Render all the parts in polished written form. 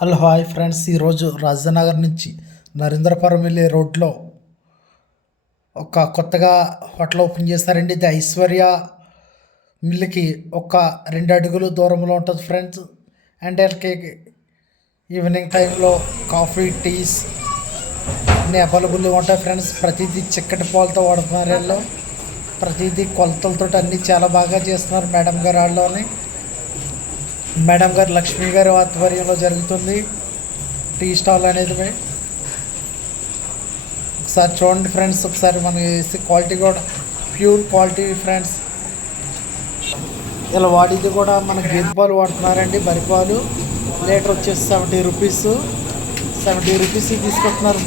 Hello hi friends, ఈరోజు రాజనగర్ నుంచి నరేంద్రపురం వెళ్ళే రోడ్లో ఒక కొత్తగా హోటల్ ఓపెన్ చేస్తారండి. ఇది ఐశ్వర్య మిల్లుకి ఒక 2 అడుగులు దూరంలో ఉంటుంది ఫ్రెండ్స్. అండ్ వీళ్ళకి ఈవినింగ్ టైంలో కాఫీ టీస్ అన్నీ అవైలబుల్గా ఉంటాయి ఫ్రెండ్స్. ప్రతిదీ చిక్కటి పాలతో వాడుతున్నారు. వీళ్ళు ప్రతిదీ కొలతలతో అన్నీ చాలా బాగా చేస్తున్నారు. మేడం గారు వాళ్ళని మేడం గారు లక్ష్మి గారి ఆధ్వర్యంలో జరుగుతుంది టీ స్టాల్ అనేది. ఒకసారి చూడండి ఫ్రెండ్స్, ఒకసారి మనకి క్వాలిటీ కూడా ప్యూర్ క్వాలిటీ ఫ్రెండ్స్. ఇలా వాడిది కూడా మన గేదె పాలు వాడుతున్నారండి, బరిపాలు. లీటర్ వచ్చేసి 70 రూపీస్. 70 రూపీస్ తీసుకుంటున్నారు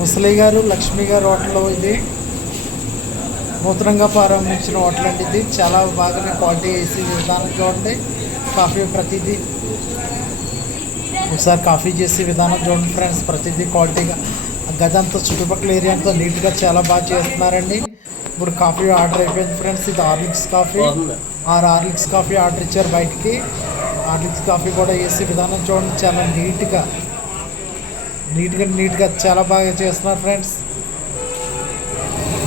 ముసలి గారు లక్ష్మి గారు హోటల్లో. ఇది నూతనంగా ప్రారంభించిన హోటల్ అండి. ఇది చాలా బాగా క్వాలిటీ వేసి విధానం చూడండి. కాఫీ ప్రతిదీ ఒకసారి కాఫీ చేసే విధానం చూడండి ఫ్రెండ్స్. ప్రతిదీ క్వాలిటీగా గదంతా చుట్టుపక్కల ఏరియా అంతా నీట్గా చాలా బాగా చేస్తున్నారండి. ఇప్పుడు కాఫీ ఆర్డర్ అయిపోయింది ఫ్రెండ్స్. ఇది హార్లిక్స్ కాఫీ ఆర్డర్ ఇచ్చారు బయటికి. హార్లిక్స్ కాఫీ కూడా వేసే విధానం చూడండి. చాలా నీట్గా చాలా బాగా చేస్తున్నారు ఫ్రెండ్స్.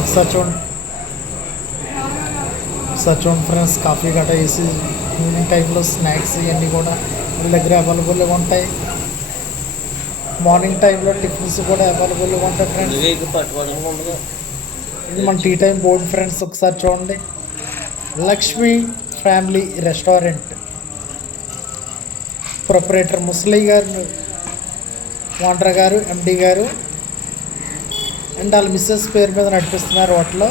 ఒకసారి చూడండి ఫ్రెండ్స్. కాఫీ గట్ట వేసి ఈవినింగ్ టైంలో స్నాక్స్ ఇవన్నీ కూడా వీళ్ళ దగ్గర అవైలబుల్గా ఉంటాయి. మార్నింగ్ టైంలో టిఫిన్స్ కూడా అవైలబుల్గా ఉంటాయి ఫ్రెండ్స్. ఇది మన టీ టైం బోర్డు ఫ్రెండ్స్. ఒకసారి చూడండి. లక్ష్మీ ఫ్యామిలీ రెస్టారెంట్ ప్రొపరేటర్ ముసలి గారు, ఓనర్ గారు, ఎండి గారు అండ్ వాళ్ళ మిస్సెస్ పేరు మీద నడిపిస్తున్నారు హోటల్లో.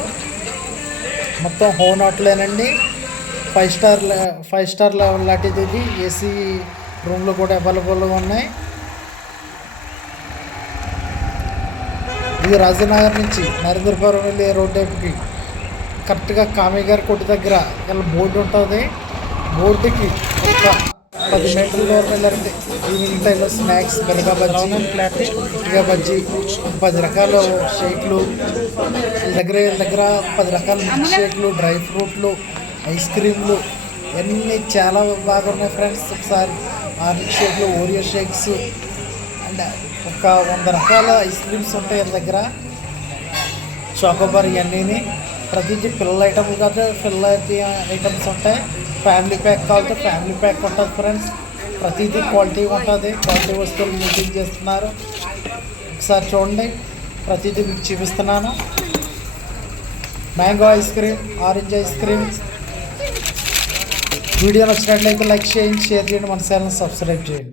మొత్తం హోమ్ హోటలేనండి. 5 స్టార్ లెవెల్ లాంటిది. ఇది ఏసీ రూమ్లు కూడా అవైలబుల్గా ఉన్నాయి. ఇది రాజనగర్ నుంచి నరేంద్రపురం వెళ్ళే రోడ్ వైపుకి కరెక్ట్గా కామయ్యగారి కొట్టు దగ్గర ఇలా బోర్డు ఉంటుంది. బోర్డుకి ఒక 10 మీటర్ల దూరం వెళ్ళారండి. ఈవినింగ్ టైంలో స్నాక్స్ మిరగా బజ్జీ 10 రకాల షేక్లు వీళ్ళ దగ్గర 10 రకాల మిల్క్ షేక్లు, డ్రై ఫ్రూట్లు, ఐస్ క్రీమ్లు ఇవన్నీ చాలా బాగా ఉన్నాయి ఫ్రెండ్స్. ఒకసారి హార్లిక్ షేక్లు, ఓరియో షేక్స్ అండ్ ఒక 100 రకాల ఐస్ క్రీమ్స్ ఉంటాయి వీళ్ళ దగ్గర. చాకోబార్ ఇవన్నీ ప్రతిదీ పిల్లల ఐటమ్ కాదు, పిల్లల ఐటమ్స్ ఉంటాయి. ఫ్యామిలీ ప్యాక్ కావాలంటే ఫ్యామిలీ ప్యాక్ ఉంటుంది ఫ్రెండ్స్. ప్రతిదీ క్వాలిటీ ఉంటుంది. క్వాలిటీ వస్తువులు మెయింటైన్ చేస్తున్నారు. ఒకసారి చూడండి, ప్రతిదీ మీకు చూపిస్తున్నాను. Mango ice cream, orange ice cream. Video నచ్చినట్లయితే లైక్ చేయండి, షేర్ చేయండి, మన ఛానల్ సబ్స్క్రైబ్ చేయండి.